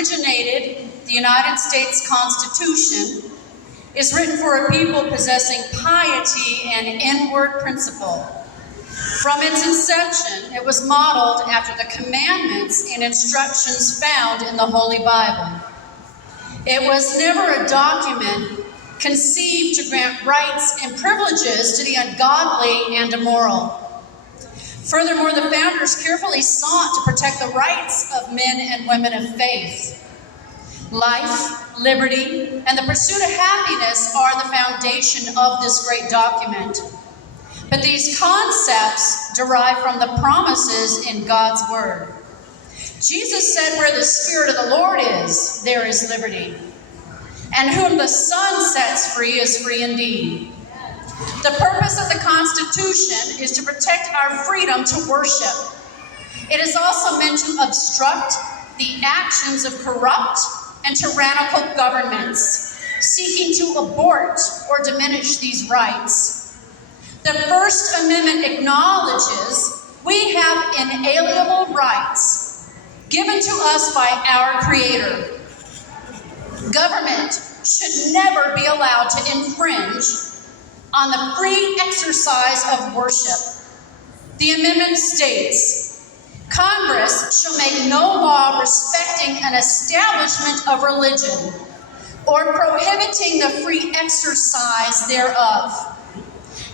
originated, the United States Constitution is written for a people possessing piety and inward principle. From its inception, it was modeled after the commandments and instructions found in the Holy Bible. It was never a document conceived to grant rights and privileges to the ungodly and immoral. Furthermore, the founders carefully sought to protect the rights of men and women of faith. Life, liberty, and the pursuit of happiness are the foundation of this great document. But these concepts derive from the promises in God's Word. Jesus said, "Where the Spirit of the Lord is, there is liberty. And whom the Son sets free is free indeed." The purpose of the Constitution is to protect our freedom to worship. It is also meant to obstruct the actions of corrupt and tyrannical governments seeking to abort or diminish these rights. The First Amendment acknowledges we have inalienable rights given to us by our Creator. Government should never be allowed to infringe on the free exercise of worship. The amendment states, "Congress shall make no law respecting an establishment of religion or prohibiting the free exercise thereof."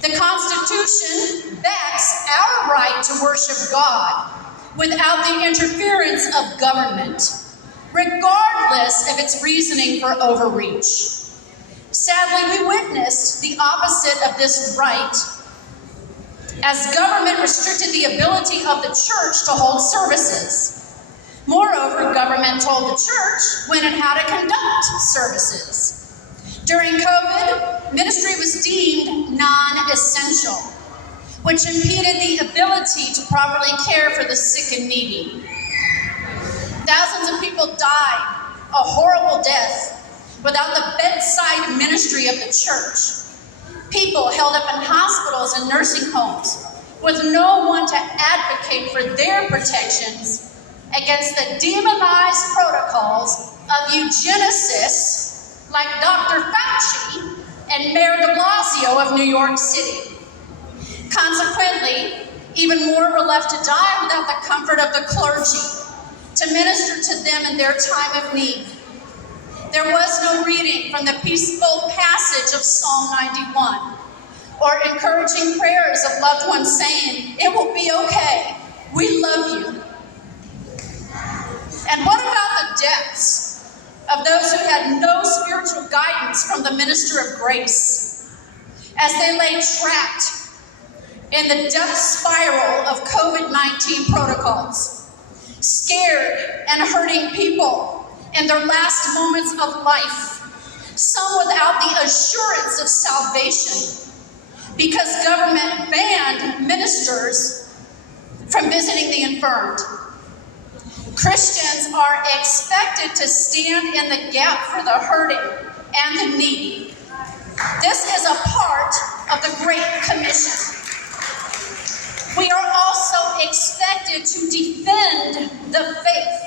The Constitution backs our right to worship God without the interference of government, regardless of its reasoning for overreach. Sadly, we witnessed the opposite of this right, as government restricted the ability of the church to hold services. Moreover, government told the church when and how to conduct services. During COVID, ministry was deemed non-essential, which impeded the ability to properly care for the sick and needy. Thousands of people died a horrible death without the bedside ministry of the church. People held up in hospitals and nursing homes with no one to advocate for their protections against the demonized protocols of eugenicists like Dr. Fauci and Mayor de Blasio of New York City. Consequently, even more were left to die without the comfort of the clergy to minister to them in their time of need. There was no reading from the peaceful passage of Psalm 91 or encouraging prayers of loved ones saying, "It will be okay, we love you." And what about the deaths of those who had no spiritual guidance from the minister of grace as they lay trapped in the death spiral of COVID-19 protocols, scared and hurting people in their last moments of life, some without the assurance of salvation because government banned ministers from visiting the infirmed? Christians are expected to stand in the gap for the hurting and the needy. This is a part of the Great Commission. We are also expected to defend the faith.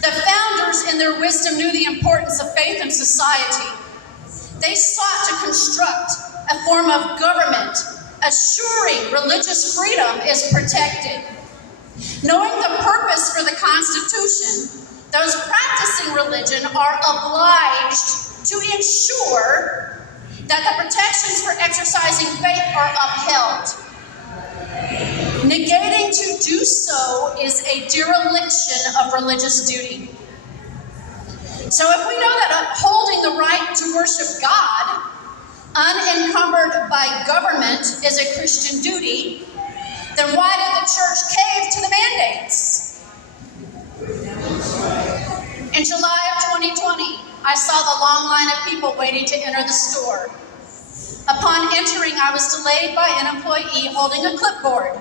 The founders, in their wisdom, knew the importance of faith in society. They sought to construct a form of government assuring religious freedom is protected. Knowing the purpose for the Constitution, those practicing religion are obliged to ensure that the protections for exercising faith are upheld. Negating to do so is a dereliction of religious duty. So if we know that upholding the right to worship God, unencumbered by government, is a Christian duty, then why did the church cave to the mandates? In July of 2020, I saw the long line of people waiting to enter the store. Upon entering, I was delayed by an employee holding a clipboard,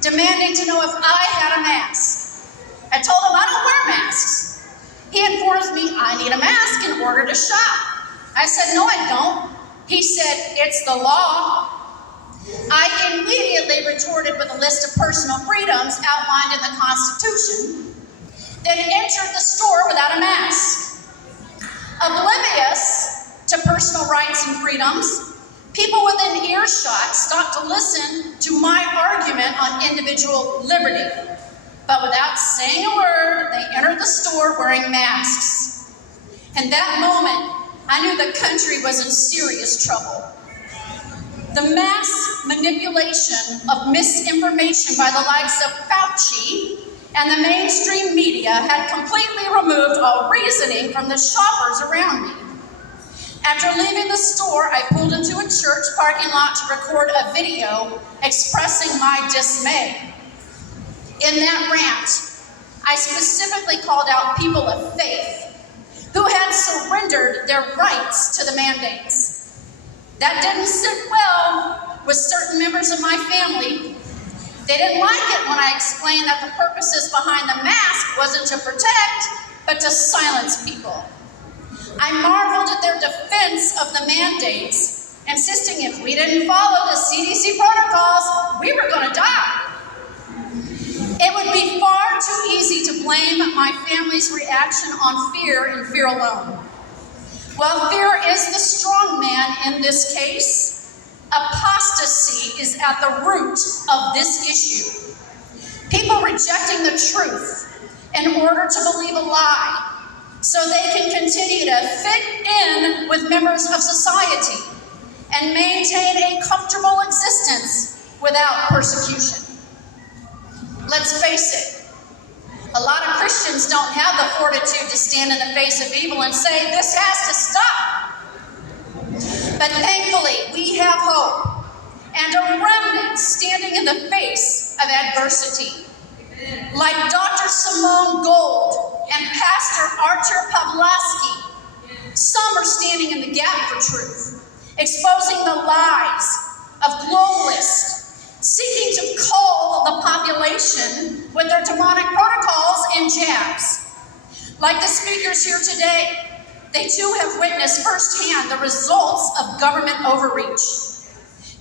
demanding to know if I had a mask. I told him I don't wear masks. He informs me I need a mask in order to shop. I said, "No, I don't." He said, "It's the law." I immediately retorted with a list of personal freedoms outlined in the Constitution, then entered the store without a mask. Oblivious to personal rights and freedoms, people within earshot stopped to listen to my argument on individual liberty. But without saying a word, they entered the store wearing masks. In that moment, I knew the country was in serious trouble. The mass manipulation of misinformation by the likes of Fauci and the mainstream media had completely removed all reasoning from the shoppers around me. After leaving the store, I pulled into a church parking lot to record a video expressing my dismay. In that rant, I specifically called out people of faith who had surrendered their rights to the mandates. That didn't sit well with certain members of my family. They didn't like it when I explained that the purposes behind the mask wasn't to protect, but to silence people. I marveled at their defense of the mandates, insisting if we didn't follow the CDC protocols, we were going to die. It would be far too easy to blame my family's reaction on fear and fear alone. Well, fear is the strong man in this case. Apostasy is at the root of this issue. People rejecting the truth in order to believe a lie so they can continue to fit in with members of society and maintain a comfortable existence without persecution. Let's face it. A lot of Christians don't have the fortitude to stand in the face of evil and say, this has to stop. But thankfully, we have hope and a remnant standing in the face of adversity. Like Dr. Simone Gold and Pastor Artur Pawlowski, some are standing in the gap for truth, exposing the lies of globalists seeking to cull the population with their demonic protocols and jabs. Like the speakers here today, they too have witnessed firsthand the results of government overreach.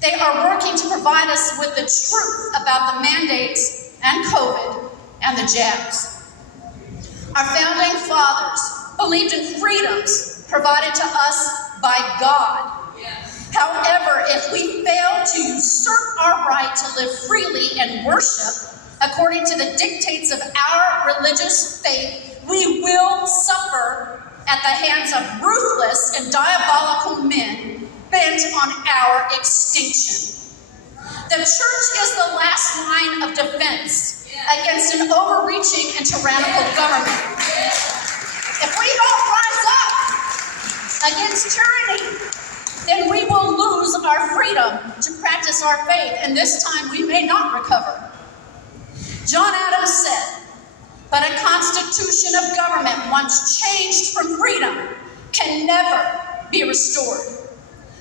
They are working to provide us with the truth about the mandates and COVID and the jabs. Our founding fathers believed in freedoms provided to us by God. However, if we fail to usurp our right to live freely and worship according to the dictates of our religious faith, we will suffer at the hands of ruthless and diabolical men bent on our extinction. The church is the last line of defense against an overreaching and tyrannical government. If we don't rise up against tyranny, then we will lose our freedom to practice our faith, and this time we may not recover. John Adams said, but a constitution of government once changed from freedom can never be restored.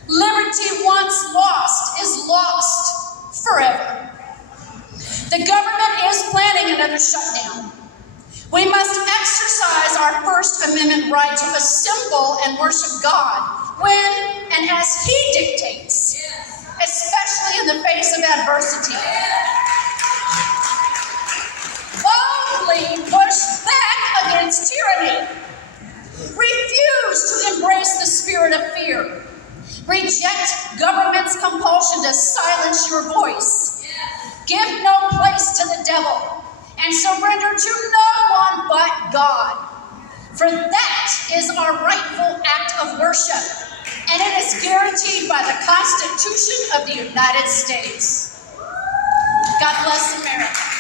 Liberty once lost is lost forever. The government is planning another shutdown. We must exercise our First Amendment right to assemble and worship God when and as He dictates, especially in the face of adversity. Boldly push back against tyranny. Refuse to embrace the spirit of fear. Reject government's compulsion to silence your voice. Give no place to the devil and surrender to no one but God. For that is our rightful act of worship, and it is guaranteed by the Constitution of the United States. God bless America.